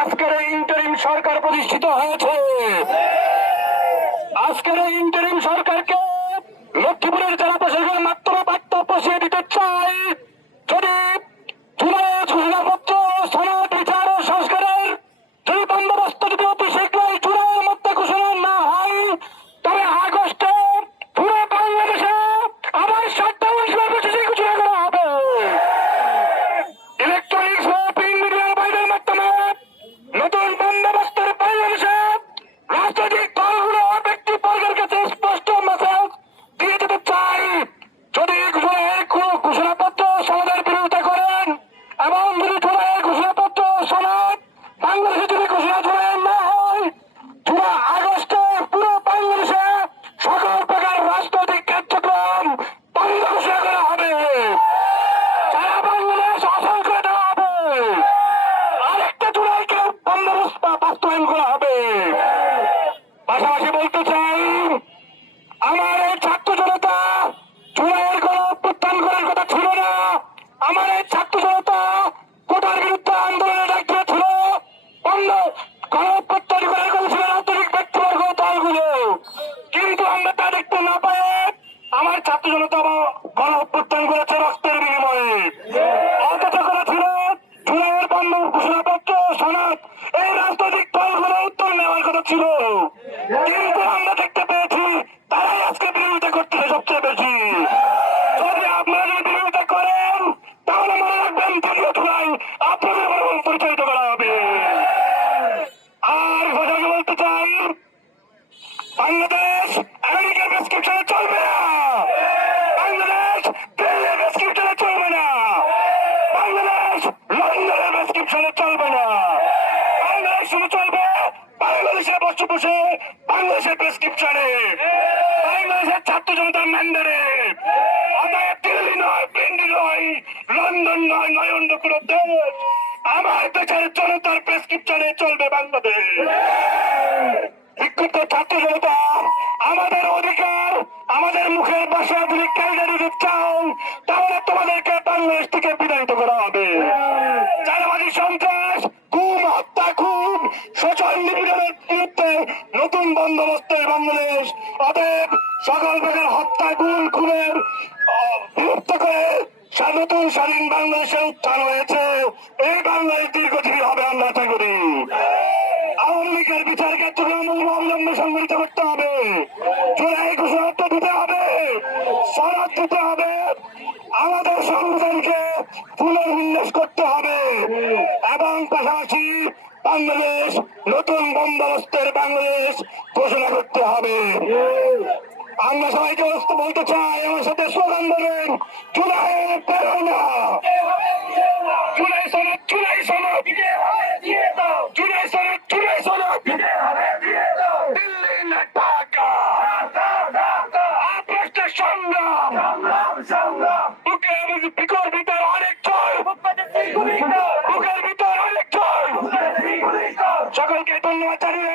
আজকের এই ইন্টারিম সরকার প্রতিষ্ঠিত হয়েছে। আজকের এই ইন্টারিম সরকারকে লক্ষ্মীপুরের জেলা প্রশাসনের মাধ্যমে বার্তা পৌঁছে দিতে চাই, যদি ঘোষণাপত্র সনদ বিচার ও সংস্কারের যদি বন্দোবস্ত যদি অতি শীঘ্রই জুলাইয়ের মধ্যে ঘোষণা না হয়, তবে আগস্টে পুরো বাংলাদেশে আবার শাটডাউন কর্মসূচি ঘোষণা করা হবে। ইলেকট্রনিক্স ও প্রিন্ট মিডিয়ার বাইরের মাধ্যমে নতুন বন্দোবস্তের বাংলাদেশে রাজনৈতিক দলগুলো ব্যক্তিবর্গের কাছে স্পষ্ট মেসেজ দিয়ে যেতে চাই, যদি ঘোষণাপত্র সনদের বিরোধিতা করেন এবং যদি জুলাইয়ের ঘোষণাপত্র সনদ বাংলাদেশে যদি ঘোষণা জুলাই না হয়, জুলাই আগস্টে পুরো বাংলাদেশে সকল প্রকার রাজনৈতিক কার্যক্রম বন্ধ ঘোষণা করা হবে, সারা বাংলাদেশ অচল করে দেওয়া হবে, আরেকটা জুলাইকে বন্দোবস্ত বাস্তবায়ন করা হবে। পাশাপাশি বলতে চাই, আমার এই ছাত্র জনতা জুলাইয়ের কোন অভ্যুত্থান করার কথা ছিল না। আমার এই ছাত্র জনতা কোটার বিরুদ্ধে আন্দোলনের ডাক দিয়েছিল, অন্য কোন অভ্যুত্থান করার কথা ছিল রাজনৈতিক ব্যক্তিবর্গ দলগুলো, কিন্তু আমরা তা দেখতে না পেয়ে আমার ছাত্র জনতা গণ অভ্যুত্থান করেছে রক্তের বিনিময়ে। অথচ করেছিল জুলাইয়ের বন্ধ ঘোষণাপত্র সনদ এই রাজনৈতিক দলগুলো উত্তর নেওয়ার কথা ছিল, কিন্তু আমরা দেখতে পেয়েছি তারাই আজকে বিরোধিতা করতেছে সবচেয়ে বেশি। যদি আপনারা যদি বিরোধিতা করেন তাহলে মনে রাখবেন তৃতীয় জুলাই আপনাদের পরিচালিত করা হবে। আর ঘোষণা বলতে চাই, বাংলাদেশ আমেরিকার প্রেসক্রিপশনে চলবে না, বাংলাদেশ দিল্লির প্রেসক্রিপশনে চলবে না, বাংলাদেশ লন্ডনের প্রেসক্রিপশনে চলবে না, বাংলাদেশ শুধু চলবে বাংলাদেশে বসে বসে বাংলাদেশের প্রেসক্রিপশনে, বাংলাদেশের ছাত্র জনতার ম্যান্ডারে। অতএব দিল্লি নয়, পিন্ডি নয়, লন্ডন নয়, নয় অন্য কোনো দেশ, আমার দেশের জনতার প্রেসক্রিপশনে চলবে বাংলাদেশ। বিক্ষুব্ধ ছাত্র জনতা, আমাদের অধিকার আমাদের মুখের ভাষা যদি কেড়ে নিতে চাও তাহলে তোমাদেরকে বাংলাদেশ থেকে বিতাড়িত করা হবে। চাঁদাবাজি, সন্ত্রাস, গুম, হত্যা, খুন, শোষণ, নিপীড়নের বিরুদ্ধে নতুন বন্দোবস্তের বাংলাদেশ। অতএব সকল প্রকার হত্যা, গুম, খুনের বিরুদ্ধ করে নতুন স্বাধীন বাংলাদেশের উত্থান হয়েছে। এই বাংলাদেশ দীর্ঘজীবী হবে, আমরা আশা করি। আওয়ামী লীগের বিচার কার্যক্রম অবিলম্বে সংগঠিত করতে হবে, জুলাই ঘোষণাপত্র দিতে হবে, সনদ দিতে হবে, আমাদের সংবিধানকে পুনর্বিন্যাস করতে হবে এবং পাশাপাশি বাংলাদেশ নতুন বন্দোবস্তের বাংলাদেশ ঘোষণা করতে হবে। আমরা সবাইকে বলতে চাই, আমার সাথে স্লোগান বলেন, জুলাই বেরো না, জুলাই সনদ, জুলাই সনদ, জুলাই সনদ, জুলাই সনদ, দিল্লি না ঢাকা, আপনার সংগ্রাম, বুকের ভিতর অনেক জয়, বুকের ভিতর অনেক জয়। সকলকে ধন্যবাদ জানিয়ে